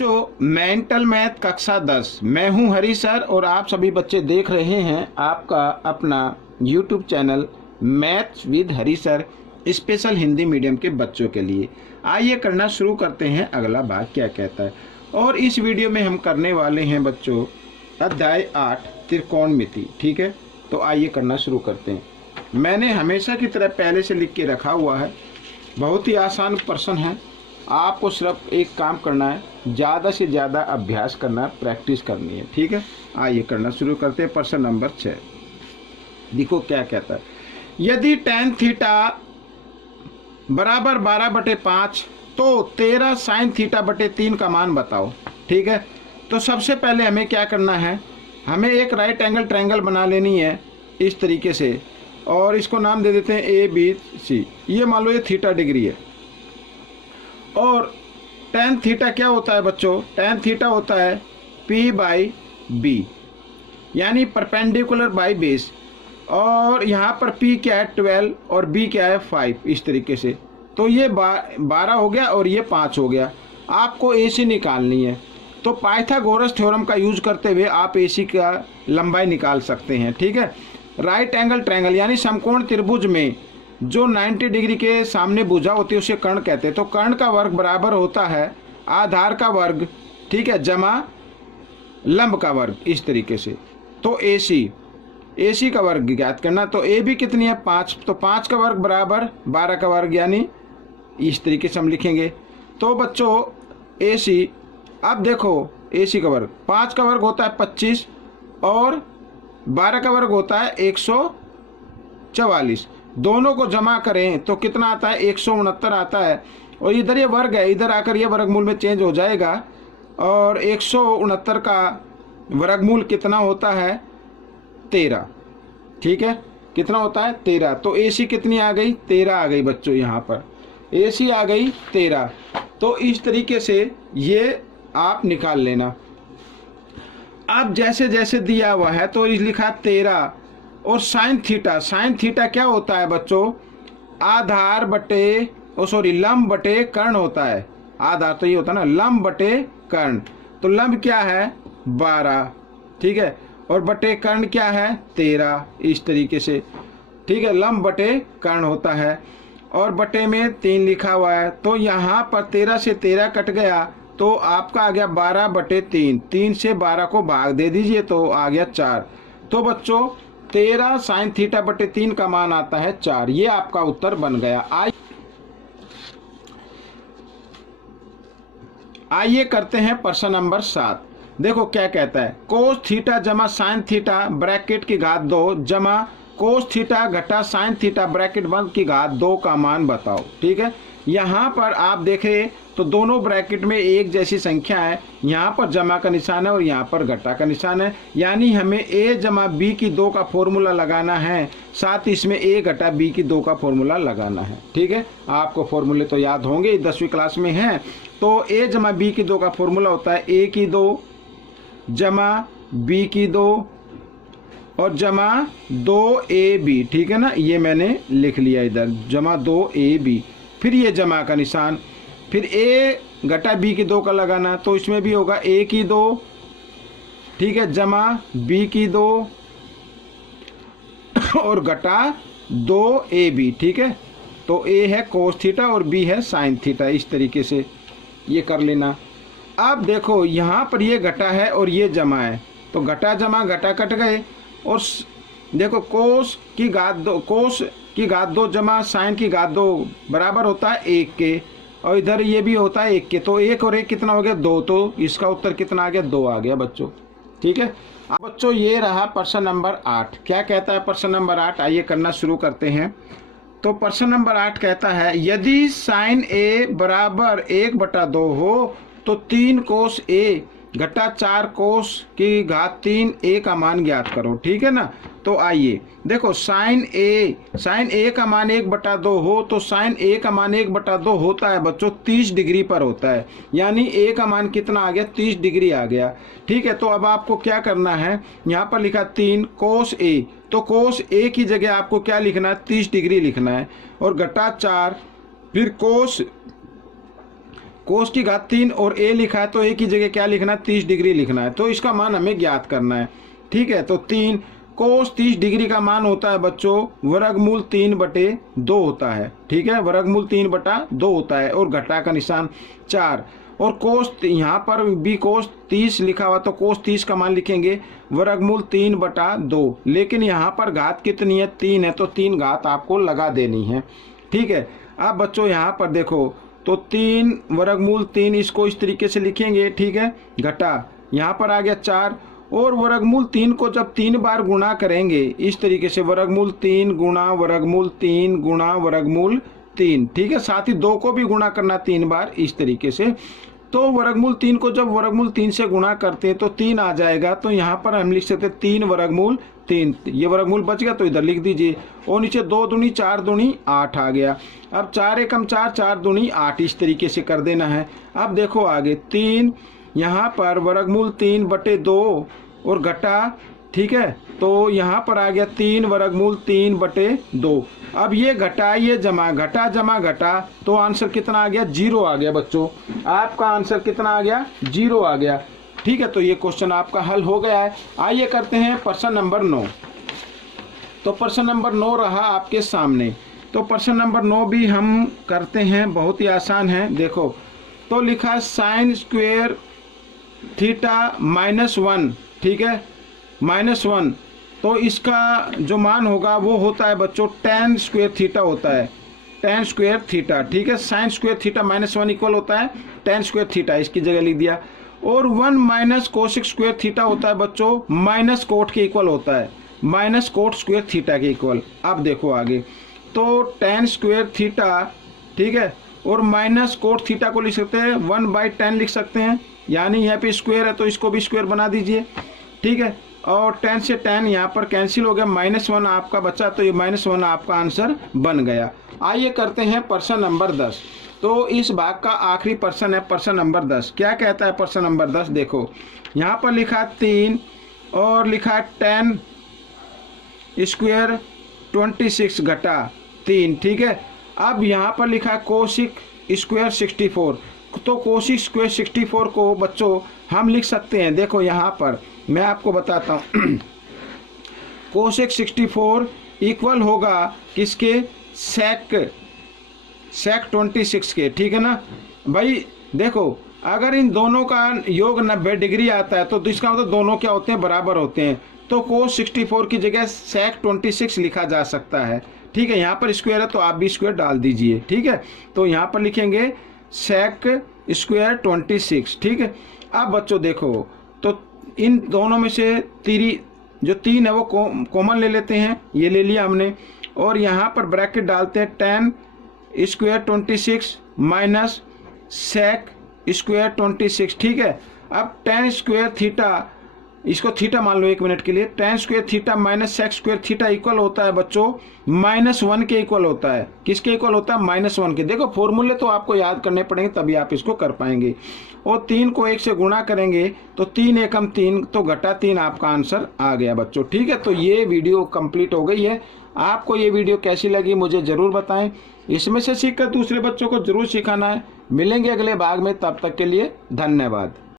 बच्चों, mental math कक्षा 10 मैं हूं हरी सर और आप सभी बच्चे देख रहे हैं आपका अपना YouTube channel maths with Hari sir special Hindi medium के बच्चों के लिए। आइए करना शुरू करते हैं अगला भाग क्या कहता है। और इस वीडियो में हम करने वाले हैं बच्चों अध्याय 8 त्रिकोणमिति। ठीक है, तो आइए करना शुरू करते हैं। मैंने हमेशा की तरह पहले से लिख के रखा हुआ है, बहुत ही आसान प्रश्न है। आपको सिर्फ एक काम करना है, ज़्यादा से ज़्यादा अभ्यास करना है, प्रैक्टिस करनी है। ठीक है, आइए करना शुरू करते हैं। प्रश्न नंबर 6 देखो क्या कहता है। यदि tan थीटा बराबर 12/5 तो 13 sin थीटा/3 का मान बताओ। ठीक है, तो सबसे पहले हमें क्या करना है, हमें एक राइट एंगल ट्रायंगल बना लेनी है इस तरीके से, और इसको नाम दे देते हैं ABC। ये मान लो ये थीटा डिग्री है। और tan थीटा क्या होता है बच्चों, tan थीटा होता है P/B, यानी परपेंडिकुलर बाई बेस। और यहाँ पर P क्या है 12 और B क्या है 5, इस तरीके से। तो ये 12 हो गया और ये 5 हो गया। आपको AC निकालनी है, तो पाइथागोरस थ्योरम का यूज करते हुए आप AC का लंबाई निकाल सकते हैं। ठीक है, राइट एंगल ट्रायंगल यानी समकोण त्रिभुज में जो 90 डिग्री के सामने भुजा होती है उसे कर्ण कहते हैं। तो कर्ण का वर्ग बराबर होता है आधार का वर्ग, ठीक है, जमा लंब का वर्ग, इस तरीके से। तो AC का वर्ग ज्ञात करना। तो AB कितनी है 5, तो 5 का वर्ग बराबर 12 का वर्ग, यानी इस तरीके से हम लिखेंगे। तो बच्चों AC, अब देखो AC का वर्ग 5 का वर्ग होता है 25 और 12 का वर्ग होता है 144। दोनों को जमा करें तो कितना आता है 169 आता है। और इधर ये वर्ग है, इधर आकर ये वर्गमूल में चेंज हो जाएगा। और 169 का वर्गमूल कितना होता है 13। ठीक है, कितना होता है 13। तो AC कितनी आ गई 13 आ गई बच्चों, यहाँ पर AC आ गई 13। तो इस तरीके से ये आप निकाल लेना। अब जैसे जैसे दिया हुआ है तो लिखा 13 और साइन थीटा क्या होता है बच्चों, आधार बटे लंब बटे कर्ण होता है। आधार तो ये होता है ना, लंब बटे कर्ण। तो लंब क्या है 12, ठीक है, और बटे कर्ण क्या है 13, इस तरीके से। ठीक है, लंब बटे कर्ण होता है और बटे में 3 लिखा हुआ है। तो यहाँ पर 13 से 13 कट गया तो आपका आ गया 12/3। 3 से 12 को भाग दे दीजिए तो आ गया 4। तो बच्चों 13 sin थीटा/3 का मान आता है 4। ये आपका उत्तर बन गया। आइए करते हैं प्रश्न नंबर 7। देखो क्या कहता है। कोस थीटा जमा साइन थीटा ब्रैकेट की घात 2 जमा कोस थीटा घटा साइन थीटा ब्रैकेट बंद की घात 2 का मान बताओ। ठीक है, यहाँ पर आप देखें तो दोनों ब्रैकेट में एक जैसी संख्या है। यहाँ पर जमा का निशान है और यहाँ पर घटा का निशान है, यानी हमें A जमा B की 2 का फॉर्मूला लगाना है, साथ ही इसमें A घटा B की 2 का फॉर्मूला लगाना है। ठीक है, आपको फॉर्मूले तो याद होंगे, 10वीं क्लास में हैं। तो A जमा B की 2 का फॉर्मूला होता है A की 2 जमा B की 2 और जमा 2AB। ठीक है ना, ये मैंने लिख लिया इधर, जमा 2AB। फिर ये जमा का निशान, फिर A घटा B की 2 का लगाना, तो इसमें भी होगा A की 2, ठीक है, जमा B की 2 और घटा 2AB। ठीक है, तो A है कोस थीटा और B है साइन थीटा, इस तरीके से ये कर लेना। अब देखो यहाँ पर ये घटा है और ये जमा है, तो घटा जमा घटा कट गए। और देखो कोस की घात 2 जमा साइन की घात 2 बराबर होता है 1 के, और इधर ये भी होता है 1 के। तो 1 और 1 कितना हो गया 2, तो इसका उत्तर कितना आ गया 2 आ गया बच्चों। ठीक है, अब बच्चों ये रहा प्रश्न नंबर 8। क्या कहता है प्रश्न नंबर 8, आइए करना शुरू करते हैं। तो प्रश्न नंबर 8 कहता है यदि साइन A बराबर 1/2 हो तो 3 कोस A घटा 4 कोस की घात 3 A का मान ज्ञात करो। ठीक है ना, तो आइए देखो साइन A का मान 1/2 हो तो साइन A का मान 1/2 होता है बच्चों 30 डिग्री पर होता है, यानी A का मान कितना आ गया 30 डिग्री आ गया। ठीक है, तो अब आपको क्या करना है, यहाँ पर लिखा 3 कोस A, तो कोस A की जगह आपको क्या लिखना है 30 डिग्री लिखना है, और घटा 4, फिर कोस की घात 3 और a लिखा है तो a की जगह क्या लिखना है, 30 डिग्री लिखना है। तो इसका मान हमें ज्ञात करना है। ठीक है, तो 3 कोस 30 डिग्री का मान होता है बच्चों वर्गमूल 3/2 होता है। ठीक है, वर्गमूल 3/2 होता है और घटा का निशान 4। और कोस यहाँ पर भी कोस 30 लिखा हुआ तो कोस 30 का मान लिखेंगे वर्गमूल 3/2। लेकिन यहाँ पर घात कितनी है, 3 है, तो 3 घात आपको लगा देनी है। ठीक है, अब बच्चों यहाँ पर देखो तो 3 वर्गमूल 3 इसको इस तरीके से लिखेंगे। ठीक है, घटा यहाँ पर आ गया 4 और वर्गमूल 3 को जब 3 बार गुणा करेंगे इस तरीके से वर्गमूल 3 गुणा वर्गमूल 3 गुणा वर्गमूल 3। ठीक है, साथ ही 2 को भी गुणा करना 3 बार इस तरीके से। तो वर्गमूल 3 को जब वर्गमूल 3 से गुणा करते हैं तो 3 आ जाएगा। तो यहाँ पर हम लिख सकते हैं 3 वर्गमूल 3, ये वर्गमूल बच गया तो इधर लिख दीजिए। और नीचे 2 दूनी 4 दूनी 8 आ गया। अब 4 एकम 4 4 दूनी 8 इस तरीके से कर देना है। अब देखो आगे 3 यहाँ पर वर्गमूल 3/2 और घटा। ठीक है, तो यहाँ पर आ गया 3 वर्गमूल 3/2। अब ये घटा ये जमा घटा जमा घटा तो आंसर कितना आ गया, 0 आ गया बच्चों। आपका आंसर कितना आ गया, 0 आ गया। ठीक है, तो ये क्वेश्चन आपका हल हो गया है। आइए करते हैं प्रश्न नंबर 9। तो प्रश्न नंबर 9 रहा आपके सामने। तो प्रश्न नंबर 9 भी हम करते हैं, बहुत ही आसान है। देखो तो लिखा साइन स्क्वेयर थीटा -1। ठीक है, -1 तो इसका जो मान होगा वो होता है बच्चों tan स्क्वेयर थीटा होता है, tan स्क्वेयर थीटा। ठीक है, साइन स्क्वेयर थीटा -1 इक्वल होता है tan स्क्वेयर थीटा, इसकी जगह लिख दिया। और 1 माइनस कोसेक स्क्वेयर थीटा होता है बच्चों माइनस कोट के इक्वल होता है, माइनस कोट स्क्वेयर थीटा के इक्वल। अब देखो आगे तो tan स्क्वेयर थीटा। ठीक है, और माइनस कोट थीटा को लिख सकते हैं 1/10 लिख सकते हैं, यानी यहाँ पे स्क्वेयर है तो इसको भी स्क्वेयर बना दीजिए। ठीक है, और tan से tan यहाँ पर कैंसिल हो गया, -1 आपका बचा तो ये -1 आपका आंसर बन गया। आइए करते हैं प्रश्न नंबर 10। तो इस भाग का आखिरी प्रश्न है प्रश्न नंबर 10। क्या कहता है प्रश्न नंबर 10, देखो यहाँ पर लिखा 3 और लिखा tan स्क्वेयर 26 घटा 3। ठीक है, अब यहाँ पर लिखा कोशिक स्क्वेयर 64। तो कोशिक स्क्वेयर 64 को बच्चों हम लिख सकते हैं। देखो यहाँ पर मैं आपको बताता हूँ कोसेक 64 इक्वल होगा किसके, सेक 26 के। ठीक है ना भाई, देखो अगर इन दोनों का योग 90 डिग्री आता है तो इसका मतलब दोनों क्या होते हैं, बराबर होते हैं। तो कोस 64 की जगह सेक 26 लिखा जा सकता है। ठीक है, यहाँ पर स्क्वायर है तो आप भी स्क्वायर डाल दीजिए। ठीक है, तो यहाँ पर लिखेंगे सेक स्क्वायर 26। ठीक है, अब बच्चों देखो तो इन दोनों में से जो 3 है वो कॉमन ले लेते हैं, ये ले लिया हमने। और यहाँ पर ब्रैकेट डालते हैं tan square 26 minus sec square 26। ठीक है, अब tan स्क्वायर थीटा, इसको थीटा मान लो 1 मिनट के लिए, tan square theta minus sec square theta equal होता है बच्चों -1 के इक्वल होता है। किसके इक्वल होता है, -1 के। देखो फॉर्मूले तो आपको याद करने पड़ेंगे तभी आप इसको कर पाएंगे। और 3 को 1 से गुणा करेंगे तो 3 एकम 3 तो घटा 3 आपका आंसर आ गया बच्चों। ठीक है, तो ये वीडियो कंप्लीट हो गई है। आपको ये वीडियो कैसी लगी मुझे ज़रूर बताएं, इसमें से सीखकर दूसरे बच्चों को ज़रूर सिखाना है। मिलेंगे अगले भाग में, तब तक के लिए धन्यवाद।